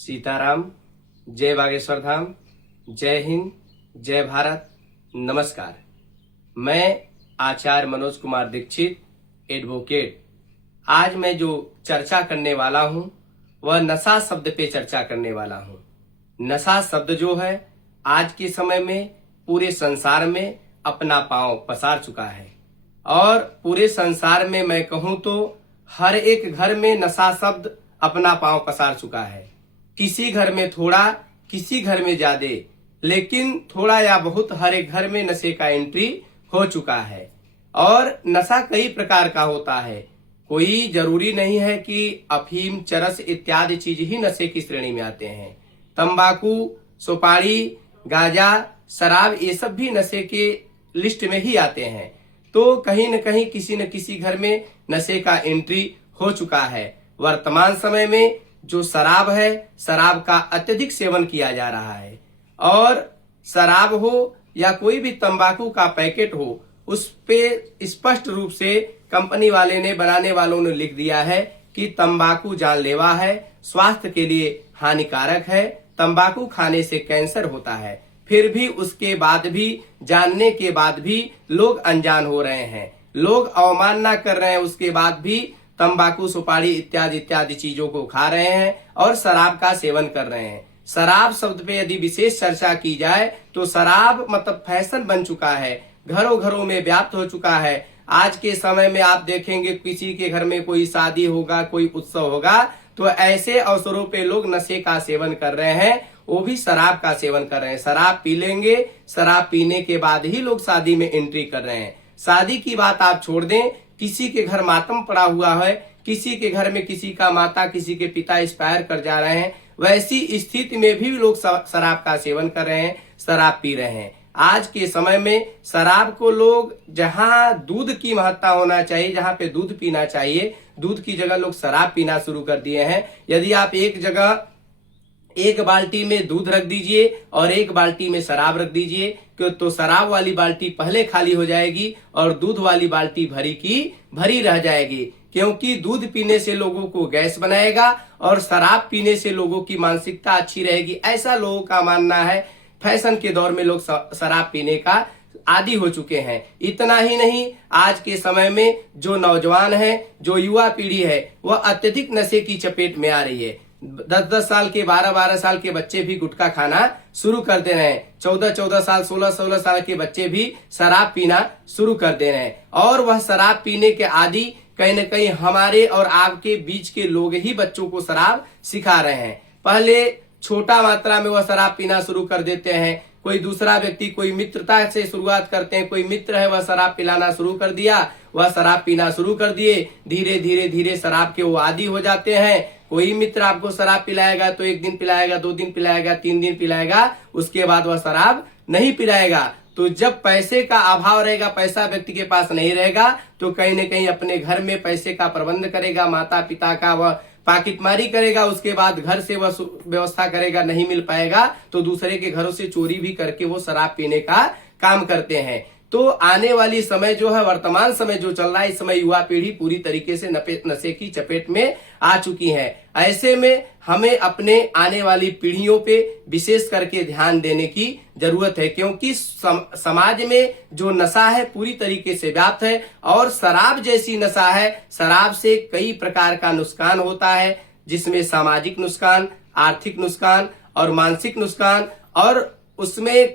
सीताराम। जय बागेश्वर धाम। जय हिंद। जय भारत। नमस्कार। मैं आचार्य मनोज कुमार दीक्षित, एडवोकेट। आज मैं जो चर्चा करने वाला हूं वह नशा शब्द पे चर्चा करने वाला हूं। नशा शब्द जो है आज के समय में पूरे संसार में अपना पांव पसार चुका है और पूरे संसार में मैं कहूं तो हर एक घर में नशा शब्द अपना पांव पसार चुका है। किसी घर में थोड़ा, किसी घर में ज्यादा, लेकिन थोड़ा या बहुत हर एक घर में नशे का एंट्री हो चुका है। और नशा कई प्रकार का होता है। कोई जरूरी नहीं है कि अफीम, चरस इत्यादि चीज ही नशे की श्रेणी में आते हैं। तंबाकू, सुपारी, गांजा, शराब, ये सब भी नशे के लिस्ट में ही आते हैं। तो कहीं न कहीं किसी न किसी घर में नशे का एंट्री हो चुका है। वर्तमान समय में जो शराब है, शराब का अत्यधिक सेवन किया जा रहा है। और शराब हो या कोई भी तंबाकू का पैकेट हो, उस पे स्पष्ट रूप से कंपनी वाले ने, बनाने वालों ने लिख दिया है कि तंबाकू जानलेवा है, स्वास्थ्य के लिए हानिकारक है, तंबाकू खाने से कैंसर होता है। फिर भी उसके बाद भी, जानने के बाद भी लोग अनजान हो रहे हैं, लोग अवमानना कर रहे हैं। उसके बाद भी तंबाकू, सुपारी इत्यादि इत्यादि चीजों को खा रहे हैं और शराब का सेवन कर रहे हैं। शराब शब्द पे यदि विशेष चर्चा की जाए तो शराब मतलब फैशन बन चुका है, घरों घरों में व्याप्त हो चुका है। आज के समय में आप देखेंगे किसी के घर में कोई शादी होगा, कोई उत्सव होगा, तो ऐसे अवसरों पे लोग नशे का सेवन कर रहे हैं, वो भी शराब का सेवन कर रहे हैं। शराब पी लेंगे, शराब पीने के बाद ही लोग शादी में एंट्री कर रहे हैं। शादी की बात आप छोड़ दें, किसी के घर मातम पड़ा हुआ है, किसी के घर में किसी का माता, किसी के पिता एक्सपायर कर जा रहे हैं, वैसी स्थिति में भी लोग शराब का सेवन कर रहे हैं, शराब पी रहे हैं। आज के समय में शराब को लोग, जहां दूध की महत्ता होना चाहिए, जहां पे दूध पीना चाहिए, दूध की जगह लोग शराब पीना शुरू कर दिए हैं। यदि आप एक जगह एक बाल्टी में दूध रख दीजिए और एक बाल्टी में शराब रख दीजिए, तो शराब वाली बाल्टी पहले खाली हो जाएगी और दूध वाली बाल्टी भरी की भरी रह जाएगी। क्योंकि दूध पीने से लोगों को गैस बनाएगा और शराब पीने से लोगों की मानसिकता अच्छी रहेगी, ऐसा लोगों का मानना है। फैशन के दौर में लोग शराब पीने का आदी हो चुके हैं। इतना ही नहीं, आज के समय में जो नौजवान है, जो युवा पीढ़ी है, वह अत्यधिक नशे की चपेट में आ रही है। 10-10 साल के, 12-12 साल के बच्चे भी गुटखा खाना शुरू कर दे रहे हैं। 14-14 साल, 16-16 साल के बच्चे भी शराब पीना शुरू कर दे रहे हैं। और वह शराब पीने के आदी कहीं न कहीं हमारे और आपके बीच के लोग ही बच्चों को शराब सिखा रहे हैं। पहले छोटा मात्रा में वह शराब पीना शुरू कर देते हैं। कोई दूसरा व्यक्ति, कोई मित्रता से शुरुआत करते हैं, कोई मित्र है वह शराब पिलाना शुरू कर दिया, वह शराब पीना शुरू कर दिए। धीरे धीरे धीरे शराब के वो आदी हो जाते हैं। कोई मित्र आपको शराब पिलाएगा तो 1 दिन पिलाएगा, 2 दिन पिलाएगा, 3 दिन पिलाएगा, उसके बाद वह शराब नहीं पिलाएगा। तो जब पैसे का अभाव रहेगा, पैसा व्यक्ति के पास नहीं रहेगा, तो कहीं न कहीं अपने घर में पैसे का प्रबंध करेगा, माता पिता का वह पाकिटमारी करेगा। उसके बाद घर से वह व्यवस्था करेगा, नहीं मिल पाएगा तो दूसरे के घरों से चोरी भी करके वो शराब पीने का काम करते हैं। तो आने वाली समय जो है, वर्तमान समय जो चल रहा है, इस समय युवा पीढ़ी पूरी तरीके से नशे की चपेट में आ चुकी है। ऐसे में हमें अपने आने वाली पीढ़ियों पे विशेष करके ध्यान देने की जरूरत है, क्योंकि समाज में जो नशा है पूरी तरीके से व्याप्त है। और शराब जैसी नशा है, शराब से कई प्रकार का नुकसान होता है, जिसमें सामाजिक नुकसान, आर्थिक नुकसान और मानसिक नुकसान और उसमें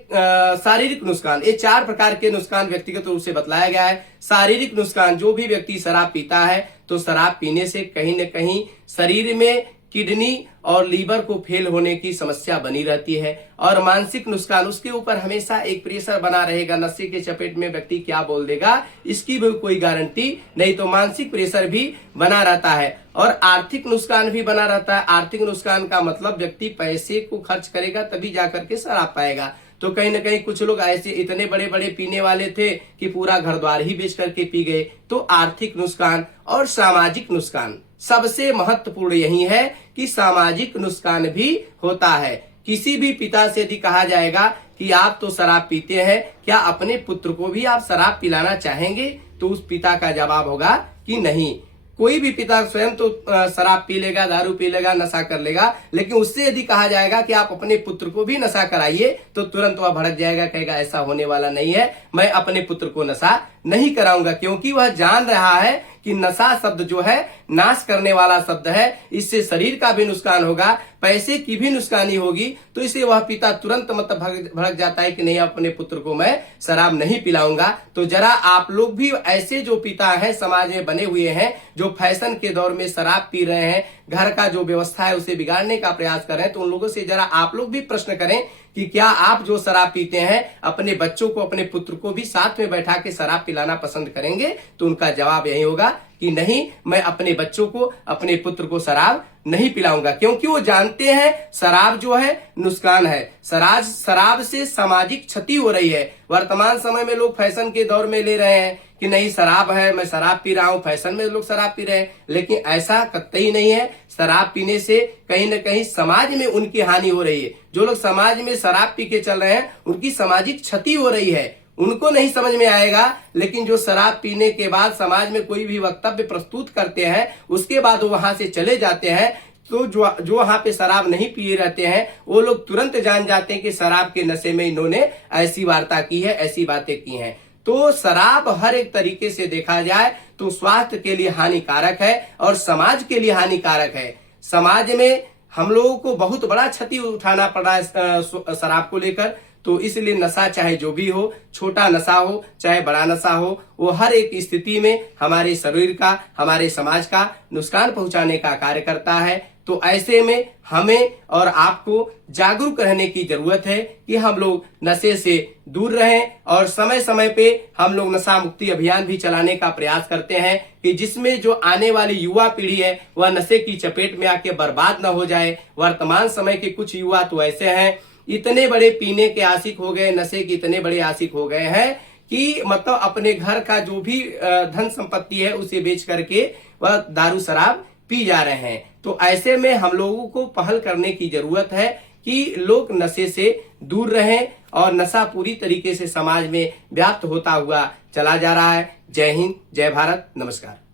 शारीरिक नुकसान, ये 4 प्रकार के नुकसान व्यक्तिगत रूप से बतलाया गया है। शारीरिक नुकसान, जो भी व्यक्ति शराब पीता है तो शराब पीने से कहीं न कहीं शरीर में किडनी और लीवर को फेल होने की समस्या बनी रहती है। और मानसिक नुकसान, उसके ऊपर हमेशा एक प्रेशर बना रहेगा। नशे के चपेट में व्यक्ति क्या बोल देगा इसकी भी कोई गारंटी नहीं, तो मानसिक प्रेशर भी बना रहता है और आर्थिक नुकसान भी बना रहता है। आर्थिक नुकसान का मतलब व्यक्ति पैसे को खर्च करेगा तभी जाकर के शराब पाएगा। तो कहीं न कहीं कुछ लोग ऐसे इतने बड़े बड़े पीने वाले थे कि पूरा घर द्वार ही बेच करके पी गए। तो आर्थिक नुकसान और सामाजिक नुकसान, सबसे महत्वपूर्ण यही है कि सामाजिक नुकसान भी होता है। किसी भी पिता से यदि कहा जाएगा कि आप तो शराब पीते हैं, क्या अपने पुत्र को भी आप शराब पिलाना चाहेंगे, तो उस पिता का जवाब होगा कि नहीं। कोई भी पिता स्वयं तो शराब पी लेगा, दारू पी लेगा, नशा कर लेगा, लेकिन उससे यदि कहा जाएगा कि आप अपने पुत्र को भी नशा कराइए तो तुरंत वह भड़क जाएगा, कहेगा ऐसा होने वाला नहीं है, मैं अपने पुत्र को नशा नहीं कराऊंगा, क्योंकि वह जान रहा है कि नशा शब्द जो है नाश करने वाला शब्द है, इससे शरीर का भी नुकसान होगा, पैसे की भी नुकसानी होगी। तो इसलिए वह पिता तुरंत मतलब भड़क जाता है कि नहीं, अपने पुत्र को मैं शराब नहीं पिलाऊंगा। तो जरा आप लोग भी ऐसे जो पिता हैं समाज में बने हुए हैं, जो फैशन के दौर में शराब पी रहे हैं, घर का जो व्यवस्था है उसे बिगाड़ने का प्रयास कर रहे हैं, तो उन लोगों से जरा आप लोग भी प्रश्न करें कि क्या आप जो शराब पीते हैं अपने बच्चों को, अपने पुत्र को भी साथ में बैठा के शराब पिलाना पसंद करेंगे? तो उनका जवाब यही होगा कि नहीं, मैं अपने बच्चों को, अपने पुत्र को शराब नहीं पिलाऊंगा, क्योंकि वो जानते हैं शराब जो है नुकसान है, शराब से सामाजिक क्षति हो रही है। वर्तमान समय में लोग फैशन के दौर में ले रहे हैं कि नहीं शराब है, मैं शराब पी रहा हूं, फैशन में लोग शराब पी रहे हैं, लेकिन ऐसा कतई नहीं है। शराब पीने से कहीं न कहीं समाज में उनकी हानि हो रही है। जो लोग समाज में शराब पी के चल रहे हैं उनकी सामाजिक क्षति हो रही है, उनको नहीं समझ में आएगा। लेकिन जो शराब पीने के बाद समाज में कोई भी वक्तव्य प्रस्तुत करते हैं, उसके बाद वो वहां से चले जाते हैं, तो जो वहां पे शराब नहीं पिए रहते हैं वो लोग तुरंत जान जाते हैं कि शराब के नशे में इन्होंने ऐसी वार्ता की है, ऐसी बातें की हैं। तो शराब हर एक तरीके से देखा जाए तो स्वास्थ्य के लिए हानिकारक है और समाज के लिए हानिकारक है। समाज में हम लोगों को बहुत बड़ा क्षति उठाना पड़ रहा है शराब को लेकर। तो इसलिए नशा चाहे जो भी हो, छोटा नशा हो चाहे बड़ा नशा हो, वो हर एक स्थिति में हमारे शरीर का, हमारे समाज का नुकसान पहुंचाने का कार्य करता है। तो ऐसे में हमें और आपको जागरूक रहने की जरूरत है कि हम लोग नशे से दूर रहें, और समय समय पे हम लोग नशा मुक्ति अभियान भी चलाने का प्रयास करते हैं कि जिसमें जो आने वाली युवा पीढ़ी है वह नशे की चपेट में आके बर्बाद न हो जाए। वर्तमान समय के कुछ युवा तो ऐसे हैं, इतने बड़े पीने के आशिक हो गए, नशे के इतने बड़े आशिक हो गए हैं कि मतलब अपने घर का जो भी धन संपत्ति है उसे बेच करके वह दारू शराब पी जा रहे हैं। तो ऐसे में हम लोगों को पहल करने की जरूरत है कि लोग नशे से दूर रहें, और नशा पूरी तरीके से समाज में व्याप्त होता हुआ चला जा रहा है। जय हिंद, जय भारत, नमस्कार।